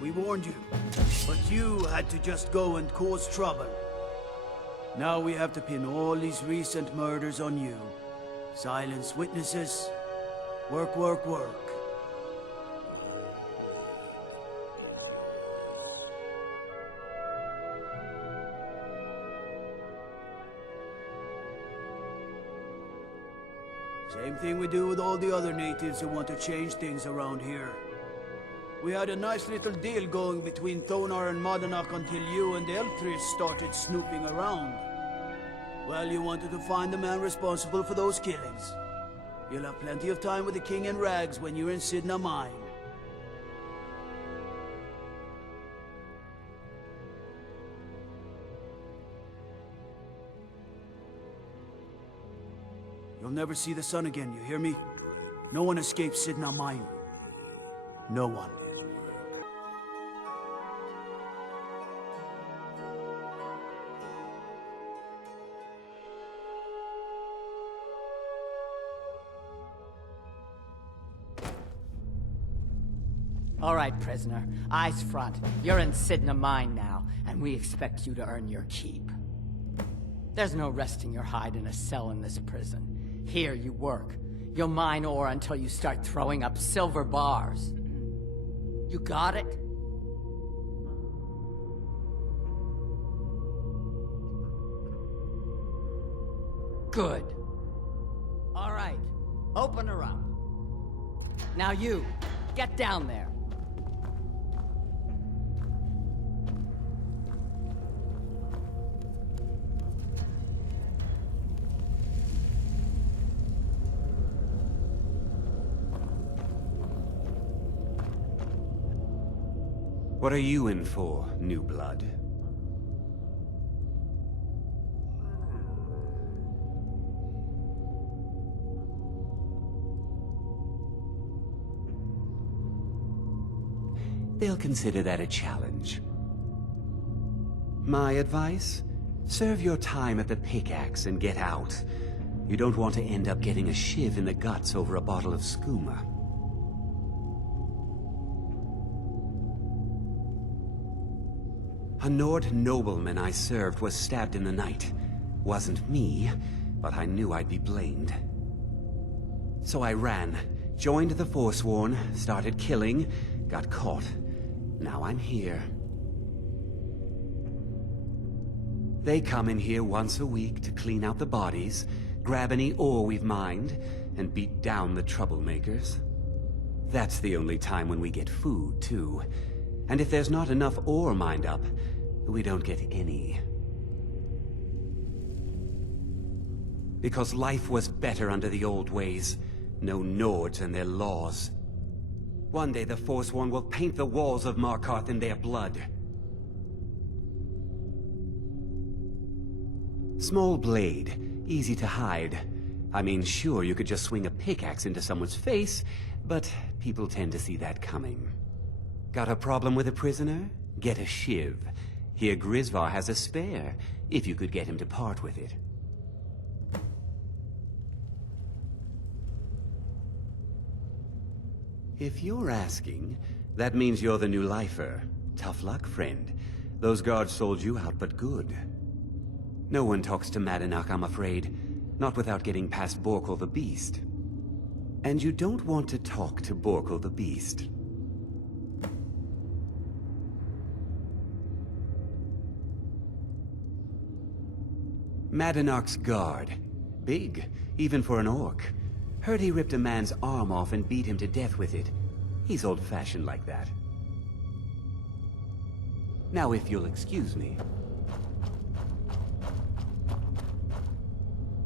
We warned you, but you had to just go and cause trouble. Now we have to pin all these recent murders on you. Silence witnesses. Work, work, work. Same thing we do with all the other natives who want to change things around here. We had a nice little deal going between Thonar and Madanach until you and Elthris started snooping around. Well, you wanted to find the man responsible for those killings. You'll have plenty of time with the King in Rags when you're in Sidna Mine. You'll never see the sun again, you hear me? No one escapes Sidna Mine. No one. All right, prisoner. Eyes front. You're in Sidna Mine now, and we expect you to earn your keep. There's no resting your hide in a cell in this prison. Here you work. You'll mine ore until you start throwing up silver bars. You got it? Good. All right. Open her up. Now you, get down there. What are you in for, new blood? They'll consider that a challenge. My advice? Serve your time at the pickaxe and get out. You don't want to end up getting a shiv in the guts over a bottle of skooma. A Nord nobleman I served was stabbed in the night. Wasn't me, but I knew I'd be blamed. So I ran, joined the Forsworn, started killing, got caught. Now I'm here. They come in here once a week to clean out the bodies, grab any ore we've mined, and beat down the troublemakers. That's the only time when we get food, too. And if there's not enough ore mined up, we don't get any. Because life was better under the old ways. No Nords and their laws. One day the Forsworn will paint the walls of Markarth in their blood. Small blade, easy to hide. I mean, sure, you could just swing a pickaxe into someone's face, but people tend to see that coming. Got a problem with a prisoner? Get a shiv. Here Grisvar has a spare, if you could get him to part with it. If you're asking, that means you're the new lifer. Tough luck, friend. Those guards sold you out, but good. No one talks to Madanach, I'm afraid. Not without getting past Borkul the Beast. And you don't want to talk to Borkul the Beast. Madanach's guard. Big, even for an orc. Heard he ripped a man's arm off and beat him to death with it. He's old-fashioned like that. Now if you'll excuse me.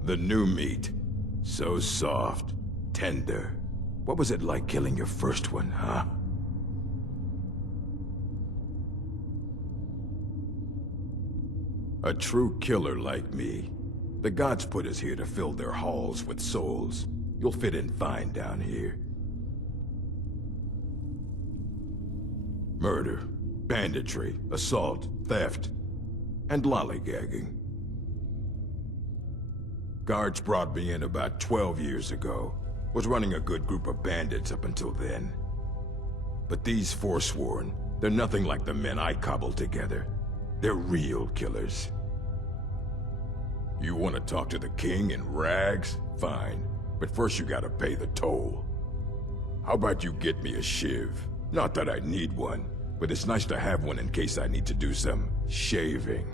The new meat. So soft, tender. What was it like killing your first one, huh? A true killer like me. The gods put us here to fill their halls with souls. You'll fit in fine down here. Murder, banditry, assault, theft, and lollygagging. Guards brought me in about 12 years ago. Was running a good group of bandits up until then. But these Forsworn, They're nothing like the men I cobbled together. They're real killers. You want to talk to the king in rags? Fine. But first you gotta pay the toll. How about you get me a shiv? Not that I need one, but it's nice to have one in case I need to do some shaving.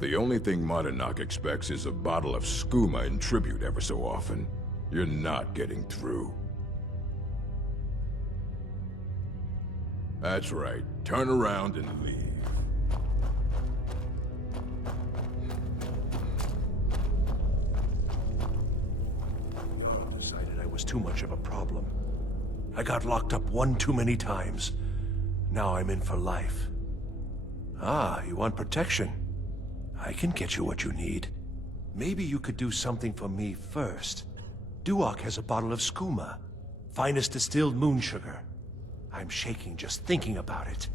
The only thing Monadnock expects is a bottle of skooma in tribute ever so often. You're not getting through. That's right. Turn around and leave. I decided I was too much of a problem. I got locked up one too many times. Now I'm in for life. Ah, you want protection? I can get you what you need. Maybe you could do something for me first. Duok has a bottle of skooma, finest distilled moon sugar. I'm shaking just thinking about it.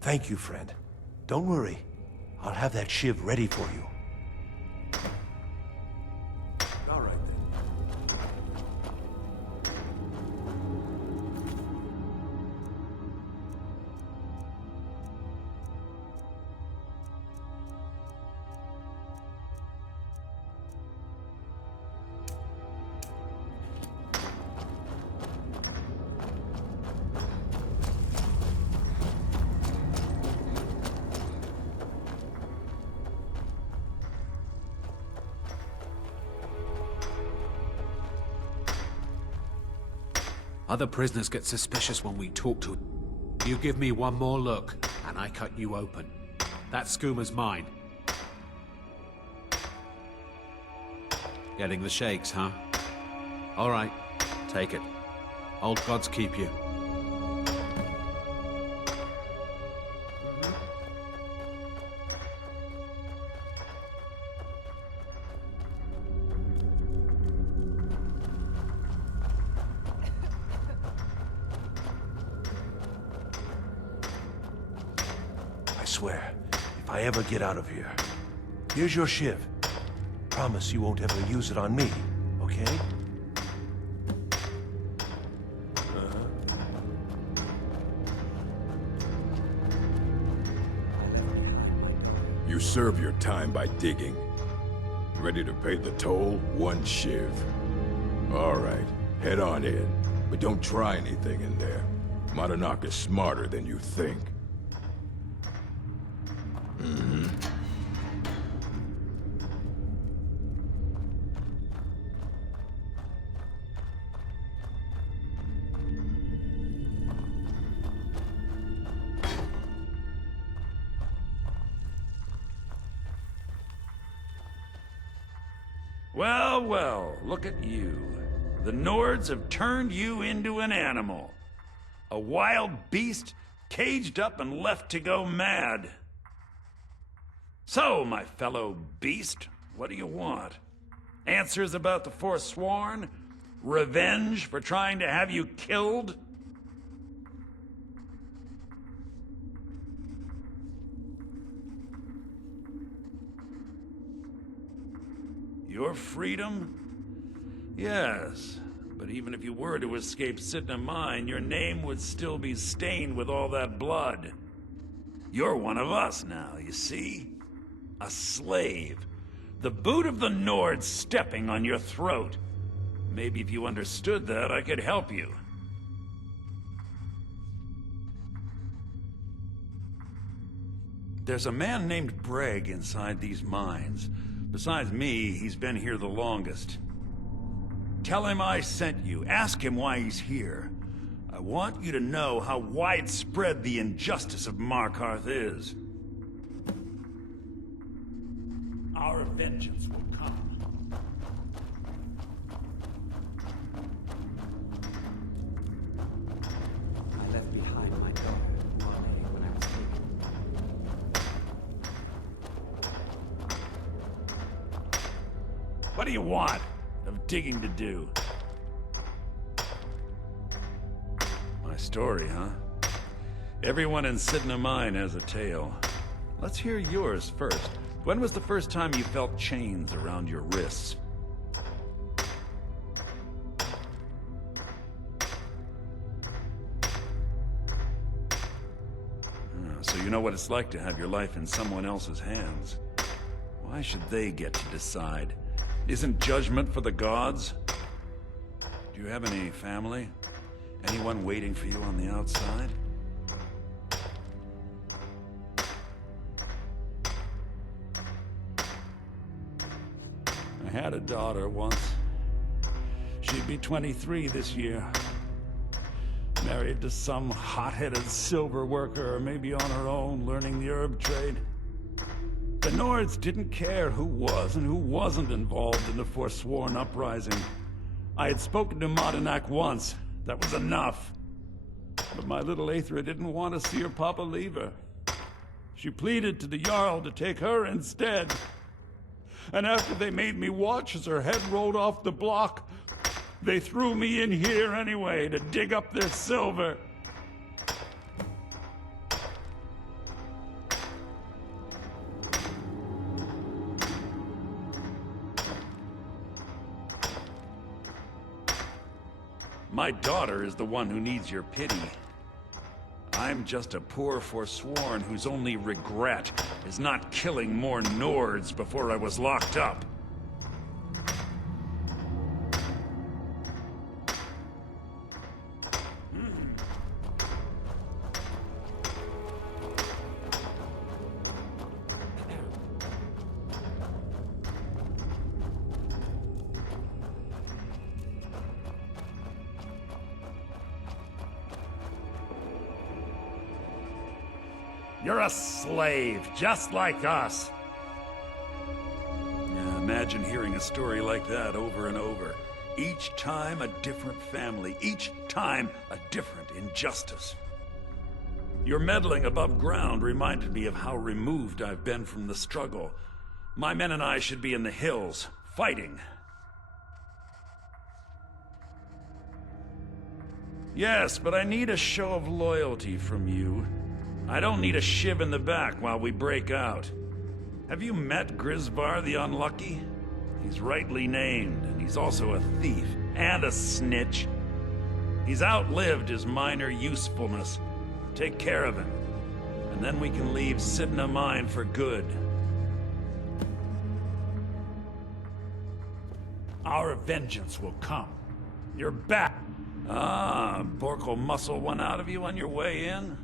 Thank you, friend. Don't worry. I'll have that shiv ready for you. All right, then. Other prisoners get suspicious when we talk to... You give me one more look, and I cut you open. That skooma's mine. Getting the shakes, huh? All right, take it. Old gods keep you. I swear, if I ever get out of here, here's your shiv. Promise you won't ever use it on me, okay? You serve your time by digging. Ready to pay the toll? One shiv. All right, head on in. But don't try anything in there. Monadnock is smarter than you think. Well, well, look at you. The Nords have turned you into an animal. A wild beast caged up and left to go mad. So, my fellow beast, what do you want? Answers about the Forsworn? Revenge for trying to have you killed? Your freedom? Yes, but even if you were to escape Sidna Mine, your name would still be stained with all that blood. You're one of us now, you see? A slave. The boot of the Nord stepping on your throat. Maybe if you understood that, I could help you. There's a man named Breg inside these mines. Besides me, he's been here the longest. Tell him I sent you. Ask him why he's here. I want you to know how widespread the injustice of Markarth is. Our vengeance will come. I left behind my daughter, Marley, when I was taken. What do you want of digging to do? My story, huh? Everyone in Sidna Mine has a tale. Let's hear yours first. When was the first time you felt chains around your wrists? So you know what it's like to have your life in someone else's hands. Why should they get to decide? Isn't judgment for the gods? Do you have any family? Anyone waiting for you on the outside? I had a daughter once. She'd be 23 this year. Married to some hot-headed silver worker, or maybe on her own, learning the herb trade. The Nords didn't care who was and who wasn't involved in the Forsworn uprising. I had spoken to Madanak once. That was enough. But my little Aethra didn't want to see her papa leave her. She pleaded to the Jarl to take her instead. And after they made me watch as her head rolled off the block, they threw me in here anyway to dig up their silver. My daughter is the one who needs your pity. I'm just a poor Forsworn whose only regret is not killing more Nords before I was locked up. You're a slave, just like us. Yeah, imagine hearing a story like that over and over. Each time a different family, each time a different injustice. Your meddling above ground reminded me of how removed I've been from the struggle. My men and I should be in the hills, fighting. Yes, but I need a show of loyalty from you. I don't need a shiv in the back while we break out. Have you met Grisvar the Unlucky? He's rightly named, and he's also a thief and a snitch. He's outlived his minor usefulness. Take care of him, and then we can leave Sidna Mine for good. Our vengeance will come. You're back. Ah, Bork will muscle one out of you on your way in?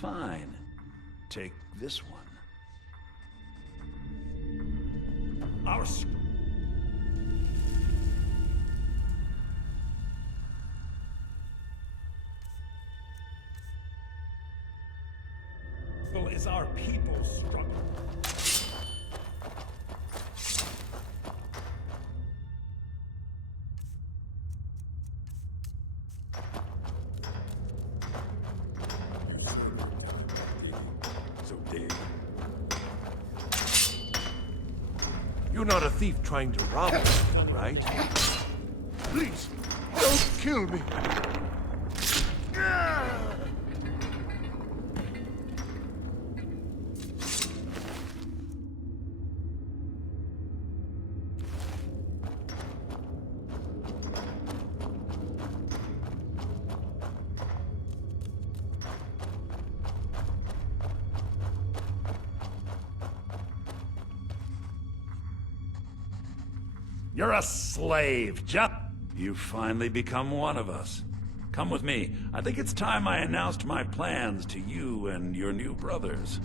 Fine. Take this one. Our struggle is our people's struggle. You're not a thief trying to rob me, right? Please, don't kill me. You're a slave, just... You've finally become one of us. Come with me. I think it's time I announced my plans to you and your new brothers.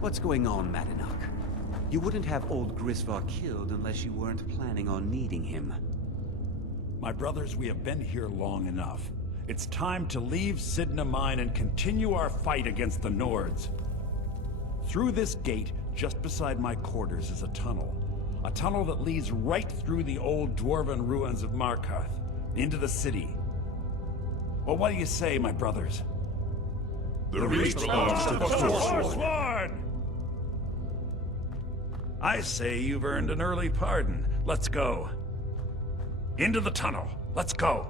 What's going on, Madanak? You wouldn't have old Grisvar killed unless you weren't planning on needing him. My brothers, we have been here long enough. It's time to leave Sidna Mine and continue our fight against the Nords. Through this gate, just beside my quarters, is a tunnel. A tunnel that leads right through the old dwarven ruins of Markarth, into the city. Well, what do you say, my brothers? The reach belongs to the Forsworn. Forsworn! I say you've earned an early pardon. Let's go. Into the tunnel. Let's go.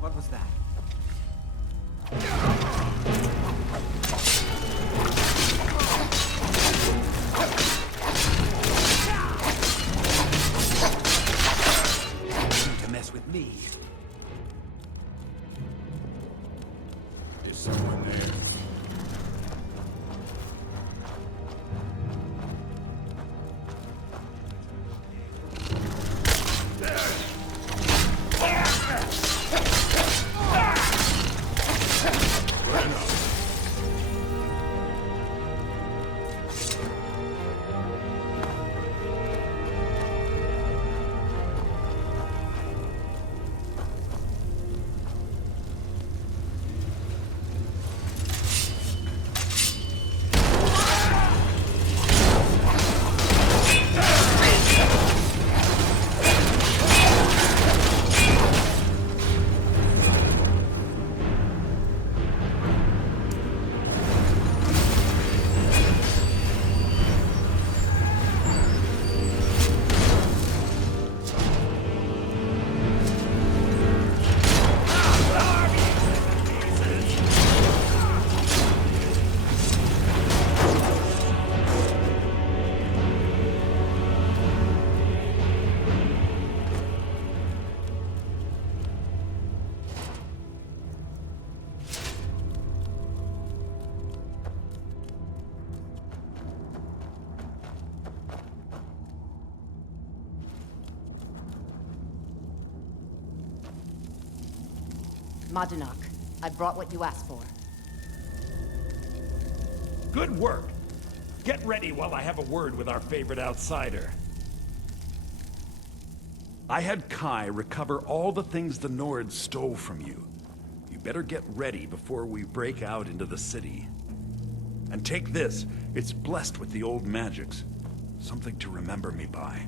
What was that? To mess with me. Is someone there? Madanach, I brought what you asked for. Good work. Get ready while I have a word with our favorite outsider. I had Kai recover all the things the Nords stole from you. You better get ready before we break out into the city. And take this. It's blessed with the old magics. Something to remember me by.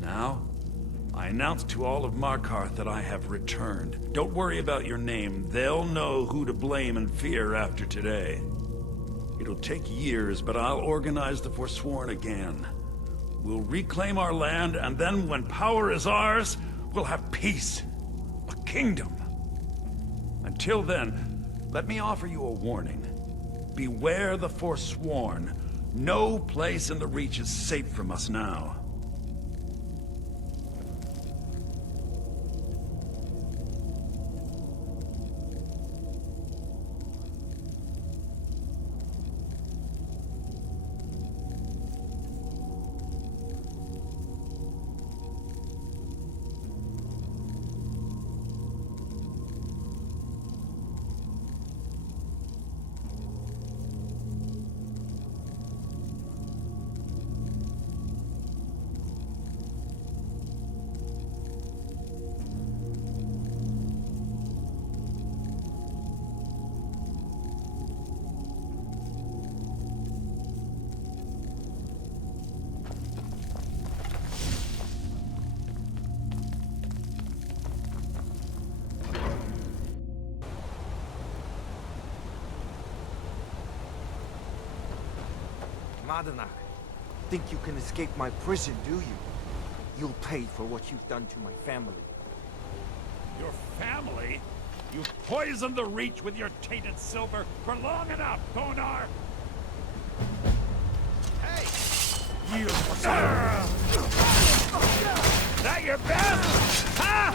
Now, I announce to all of Markarth that I have returned. Don't worry about your name. They'll know who to blame and fear after today. It'll take years, but I'll organize the Forsworn again. We'll reclaim our land, and then when power is ours, we'll have peace. A kingdom. Until then, let me offer you a warning. Beware the Forsworn. No place in the Reach is safe from us now. Madanach, think you can escape my prison, do you? You'll pay for what you've done to my family. Your family? You've poisoned the Reach with your tainted silver for long enough, Thonar! yield for that your best? Huh?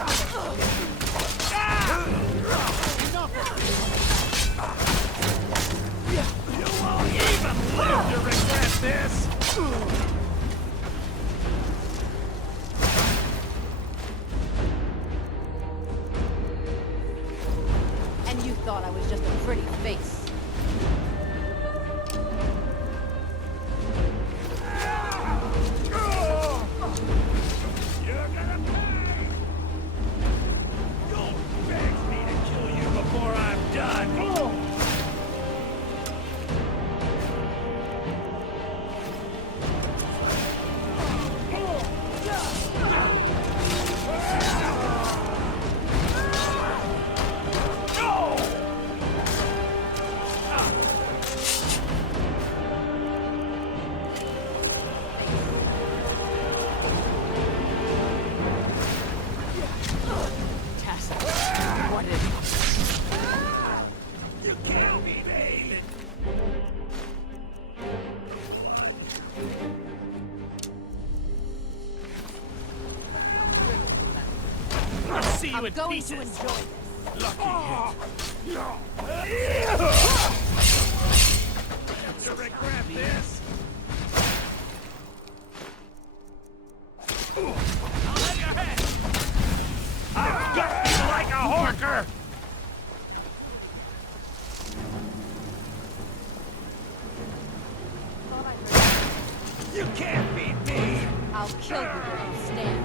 You won't even live to regret this! And you thought I was just a pretty face. You're gonna pay! Don't beg me to kill you before I'm done! Tessa, what is it? You can't be me! I'll see you I'm in going pieces! to enjoy this. Lucky hit! To regret this! I'll have your head! I've got you like a horker! Thought I heard. You can't beat me! I'll kill you where you stand.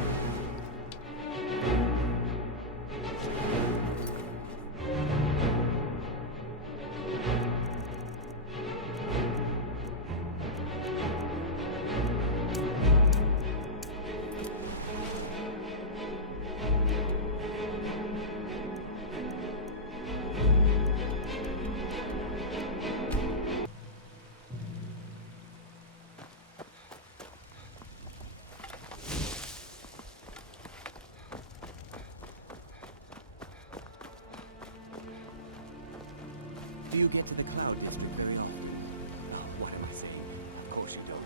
Do you get to the cloud district very often? Oh, what am I saying? Of course you don't.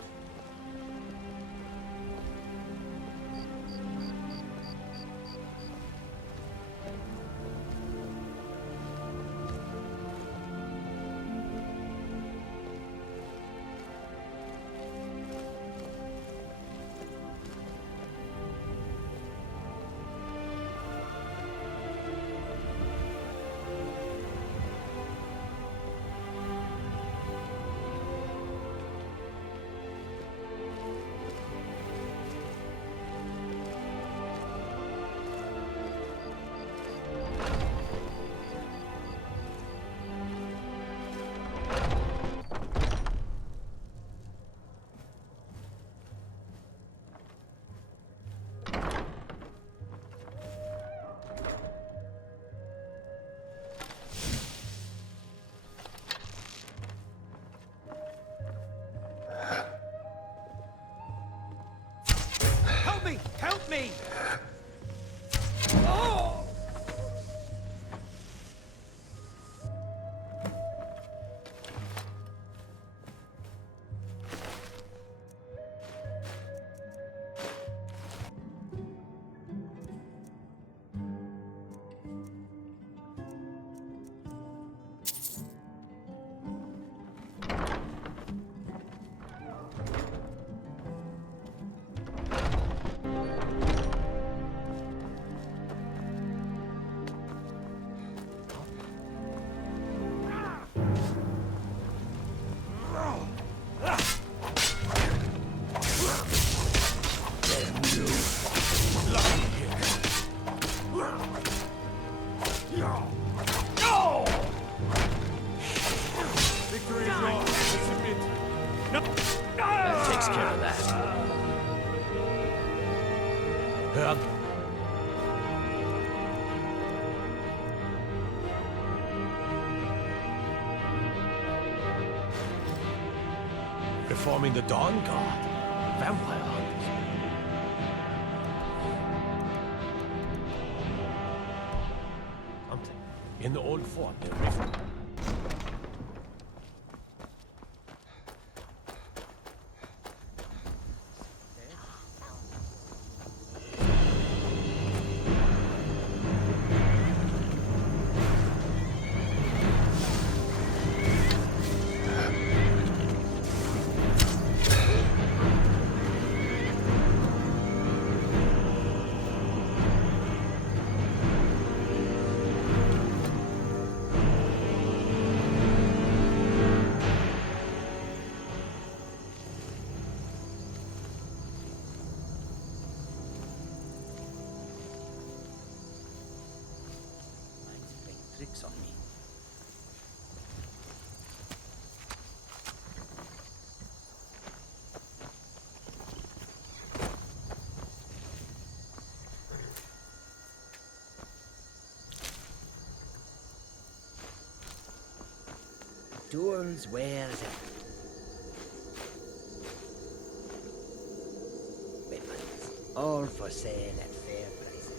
Help me! That takes care of that. Reforming the Dawn Guard. Vampire hunters. Something. In the old fort, they're reformed. Nocturne's wares out. Weapons, all for sale at fair prices.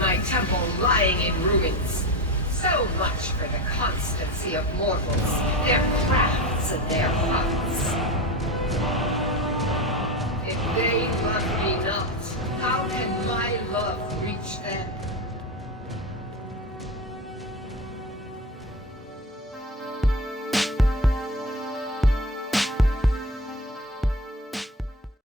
My temple lying in ruins. So much for the constancy of mortals, their craft.